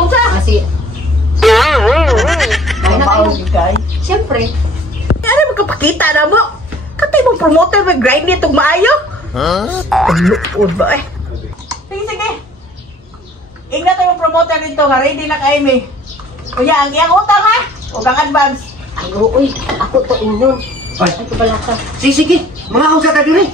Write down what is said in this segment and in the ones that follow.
Unsa? Kasi ay na kayo. Siyempre. Ano magkapakita na mo? Katay mo promoter may grind nitong maayo? Luod ba eh? Sige, sige. Ingat yung promoter dito nga. Ready na kayo eh. Kuya, ang iyang utang ha? Huwag kang advance. Ay, uy. Ako to inyo. Ay, ito pala ka. Sige, sige. Mga usap ka diri.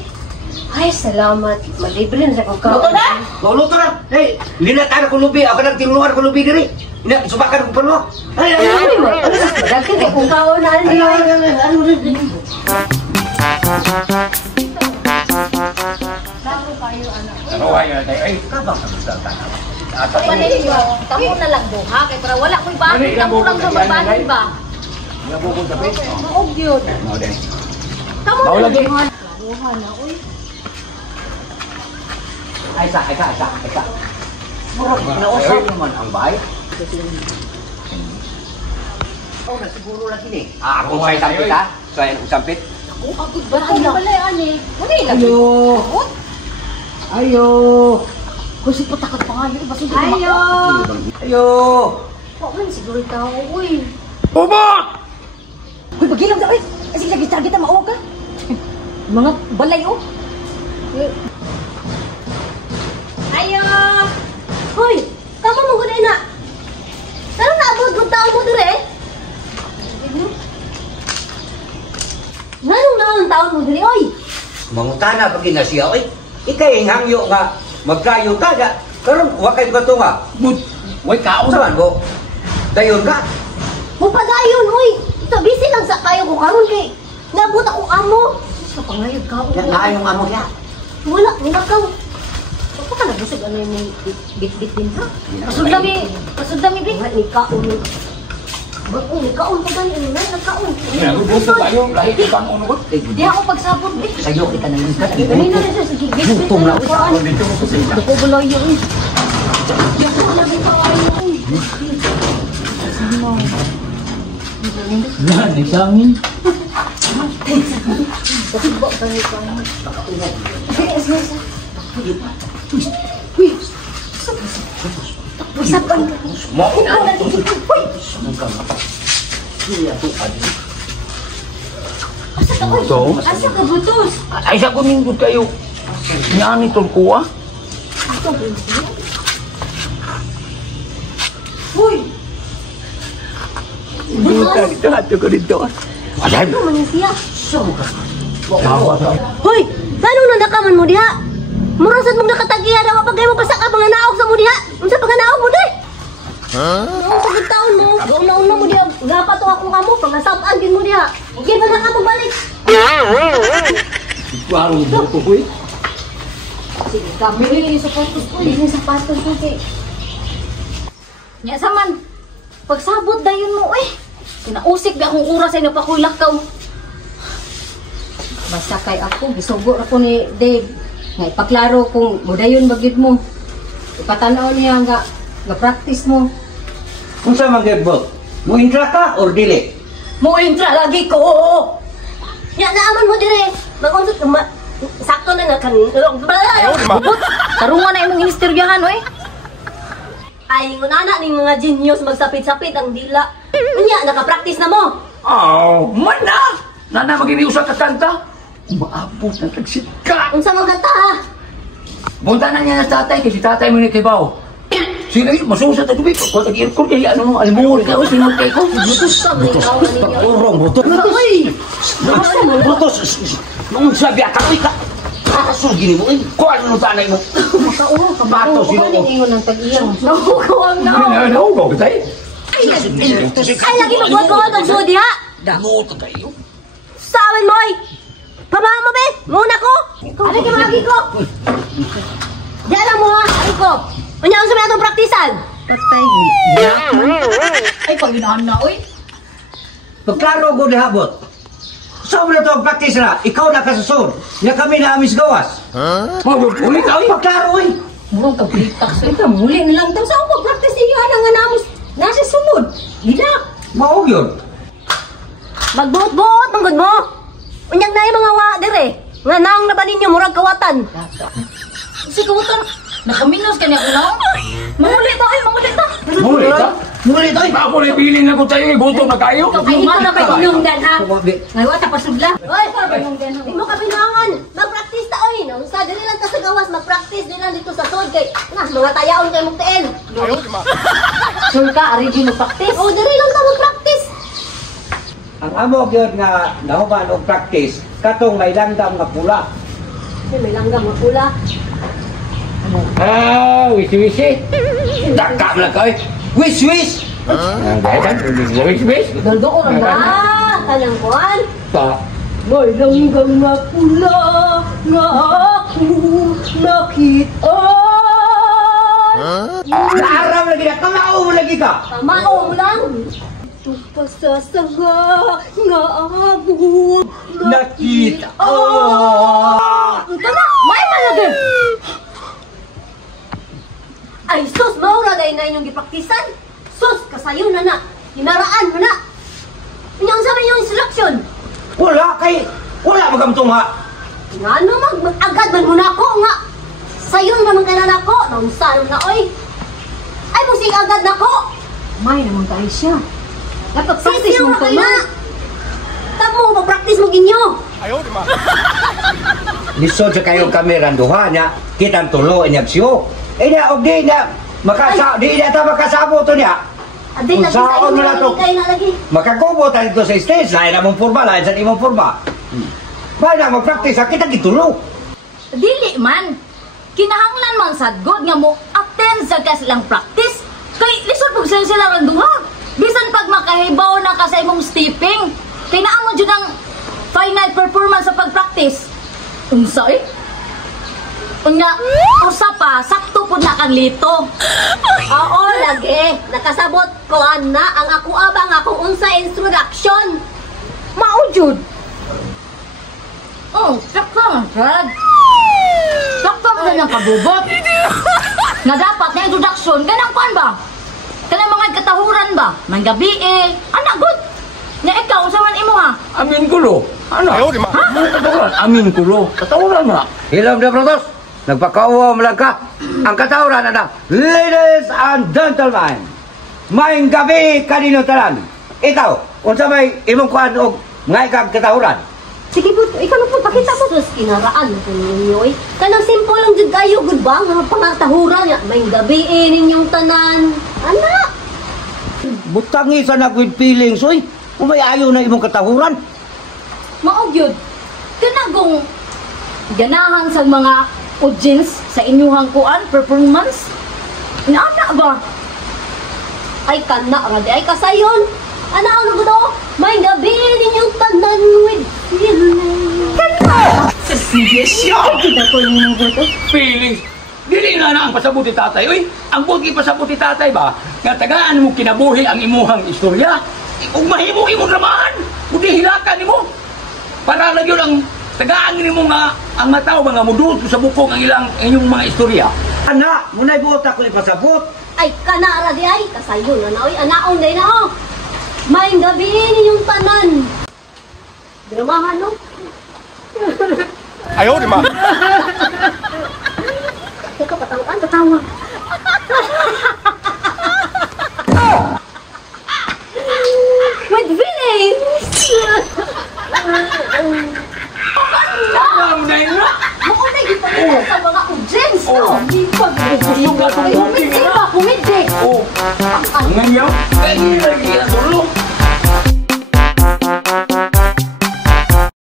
Ay, salamat. Malibre na sa kong Luto na? Luto na. Hey, linatan ako lubi. Ako nang tinuruan ko lubi diri. Subakan ko palo. Ay, ay, ay. Dagdag kay kung kaon na Ay, ay, ay, ano rin. Ano ay ay kabang sa tanah. Paninyo, tamo na lang duha kay para wala ko'y bahay, tamo lang sa magbahay ba? Nabukod sa pet. Maog yun. Mao din. Tamo Mao na lagi. duha na, uy. Ay, sa. Murag, nausap naman ang bahay. Oh, na siguro lagi ni. Ako may sampit ha. So, ayan, sampit. Ako agad ba? Ay, pala ani. Wala lang. Ayo. Ayo. Kasi patakot pa nga yun. Basta Ayo. Ayo. Huwag man siguro tao, uy. Bubot! Uy, magilang ka, uy. Ay, sige, target na maawag ka. Mga balay, oh. Ayo! Hoy, kama mo gud na. Pero naabot gud tao mo dire. Nanong ang taon mo dire, oy. Mangutana pag siya, oy. Ikay hangyo nga magkayo ka da. Karon wa kay ko nga. But way kaon Usaman ko. Dayon ka. Mo padayon, oy. Ito busy lang sa kayo ko karon kay nabot ako amo. Sa pangayag ka. Naayon nga mo ya. Wala, nilakaw. Apa ka nagusog ano yung bit-bit din ha? Pasod dami bit. Ni kaon. Bago ni kaon pa ba yun? Nagkaon. Nabukod tayo lahi ko pang uno. Di ako pagsabot bit. Sayo kita nang ka. Ganun na siya sa bit. Gutom na ako. Dito mo sa sila. Ako buloy yun. Ako na bit pa kayo. Yan, isangin. Kasi ba tayo pa. Sige. Uy! Usapan ka. Mo Uy! Asa ka, uy? Asa ka, butos? ay sa kuning gud kayo. Nyani tol ko ah. Ito, butos. Uy! Buta dito ato ko dito. Asay. Ano man yung siya? Tawa. Hoy! Paano na nakaman mo diha? Murasad mong nakatagiya na mapagay mo pasak ka mga naog sa mo diha. Unsa pa nga naog mo di? Ang sagit taon mo. Gauna-una mo diha. Gapat o akong kamo. Pag nasabaan din mo diha. Hindi pa na ka mo balik. Parang buto ko eh. Sige, kami yung sapatos ko. Yung sapatos ko kay. Nya saman. Pagsabot dayon mo eh. Kinausik ba akong oras ay napakulak ka. Basta kay ako, gisugod ako ni Dave. Nga ipaklaro kung mudayon bagid mo. Ipatanaw niya nga practice mo. Unsa man gyud bot? Mo intra ka or dili? Mo intra lagi ko. Ya naaman mo dire. Magunsot sakto na nga kanilong. Tarungan na imong inistoryahan oy. Ay ngunana ning mga genius magsapit-sapit ang dila. Unya naka-practice na mo. Oh, man na! Nana maginiusa ka kanta. Maabot ng tagsika. Unsa man kanta ha? Punta na niya sa tatay kasi tatay mo ni Kibaw. Sino yun? Masusa tayo ba? Kung tag-irkor kaya ano nung almur ka o sinultay ko. Butos ka ba ikaw ninyo? Urong buto. Uy! Butos. Nung sabi ka uy ka. Kasugi mo eh. Ko ano no tanay mo? Makaulo ka ba? Bato sino Ano mo? ninyo ng tag-iyang? Nakukuwang na. Ano ba kita eh? Ay lagi magbuhat-buhat ang sudi ha? Damo to kayo. Sawan mo ay! Pabaan mo be! Muna ko! Ano ka mga ko? Diyan lang mo ha! Ay ko! Ano ang sabi natong praktisan? Patay. Ay paginahan na oy! Pagklaro ko dihabot. Sa mo na to ang practice na. Ikaw na kasusod. Nga kami na amis gawas. Uli ka eh. Pagklaro eh. Murang kablitak sa ito. Muli na lang daw. Saan ko practice ninyo? Anong nga namos? Nasa sunod. Hila! Maog yun. Magbuot-buot manggod mo! Unyag na yung mga dire. Nga naong na ba ninyo? Murag kawatan. Kasi kawatan. Nakaminos ka niya ko na. Mamuli to ay, mamuli to. Muli. Muli to. Ako na bilin na ko tayo, gutom na kayo. Ay, ikaw na ba inungdan, ha? Kumabi. Ngayon, wata pasudla. Oy, di mo kabinangan. Mag-practice ta, oy. Nung sa dili lang ta sa gawas, mag-practice din lang dito sa sud kay nas mga tayaon kay mukteen. Sure ka, ari di mag-practice? Oh, dili lang ta mag-practice. Ang amo gyud nga nahuman og practice katong may langgam nga pula. May langgam nga pula. Ah, wisi-wisi. Dakam lang kayo. Wish. Ang dahil kan, wis-wis. Doon ba? Kanang kuan. Pa. May langgam nga pula nga ako nakita. Naaraw lagi na kamao mo lagi ka. Kamao mo lang. Pasasanga nga abot Nakita. Ito na, may malagay. Ay, sus, maura na inyong gipraktisan. Sus, kasayo na na. Hinaraan mo na. Inyong sabi yung instruction. Wala magamtong ha. Nga ano agad man mo na ako nga. Sayon naman ka na ako. Naunsa naman na, oy. Ay, musik agad na ako. May naman tayo siya. Napag-practice Sisiyo mo na ka kayo na. na. Tamo, mag-practice mo ginyo. Lisod sa kayong kamera duha niya. Kitang tulo inyag siyo. Di na makasabo to niya. Aday, lagi Unsaon sa mo inyo. na to? Kayo na lagi. Makakubo tayo dito sa stage. Lain na mong forma, lain sa di mong forma. Bahay na mag-practice ha, kita gitulo. Dili man. Kinahanglan man sad good nga mo attend sa kasilang practice. Kay lisod pag sila ang duha. Bisan pag makahibaw na ka sa imong stepping, kay naa mo jud ang final performance sa pag-practice. Unsay? Unya, usa pa, sakto po na kang lito. Oo, lagi. Nakasabot ko na ang ako abang akong unsa introduction. Maujud. Oh, sakto man, Fred. Sakto man ng kabubot. Na dapat na introduction, ganang kuan ba? Kanang mga katahuran ba? May gabi eh. Anak, good. Na ikaw, usaman imo ha? Amin kulo. Ano? Ha? Katawuran. Amin kulo. Katawuran na. Hilom na brothers. Nagpakauwa mo lang ka. Ang katawran na. Ladies and gentlemen. Maayong gabi kanino tanan. Ikaw, unsa may imong kuan og ngay kang katawran? Sige po, ikaw na po, pakita mo. Sus, kinaraan mo po ninyo eh. Kanang simple lang dyan kayo, good ba? Mga pangatahuran niya. May gabi eh ninyong tanan. Anak! Butangi sa nag with feelings, oy. Umayayo na imong katawuran. Maugyod. Kanagong ganahan sa mga audience sa inyuhang kuan, performance. Inaana ba? Ay, kana, radi. Ay, kasayon. Anak, ano ba to? May gabi ninyong tanan with feeling. Kana! Kita ko ninyo ba to? Feelings. Dili na ang pasabuti tatay. Uy, ang buti pasabuti tatay ba? Nga tagaan mo kinabuhi ang imuhang istorya. Ug mahimo imong ramahan. Kundi hilakan nimo. Para lang yun ang tagaan nimo nga ang mataw mga mudot sa bukong ang inyong mga istorya. Ana, munay buot ako ipasabot. Ay, kana, radi. Ay, kasayon na. Oy, anaon day na, oh. May gabi ninyong tanan. Dramahan, no? 哎呦我的妈！ Teka, patawaan, patawa. With feelings! Alam na yun na. Maunay, di pa rin sa mga audience, no? Oh. Di pa rin. Yung gatong Kumidji ba? Kumidji. Oh, ngayon, kaya lagi ang tulong.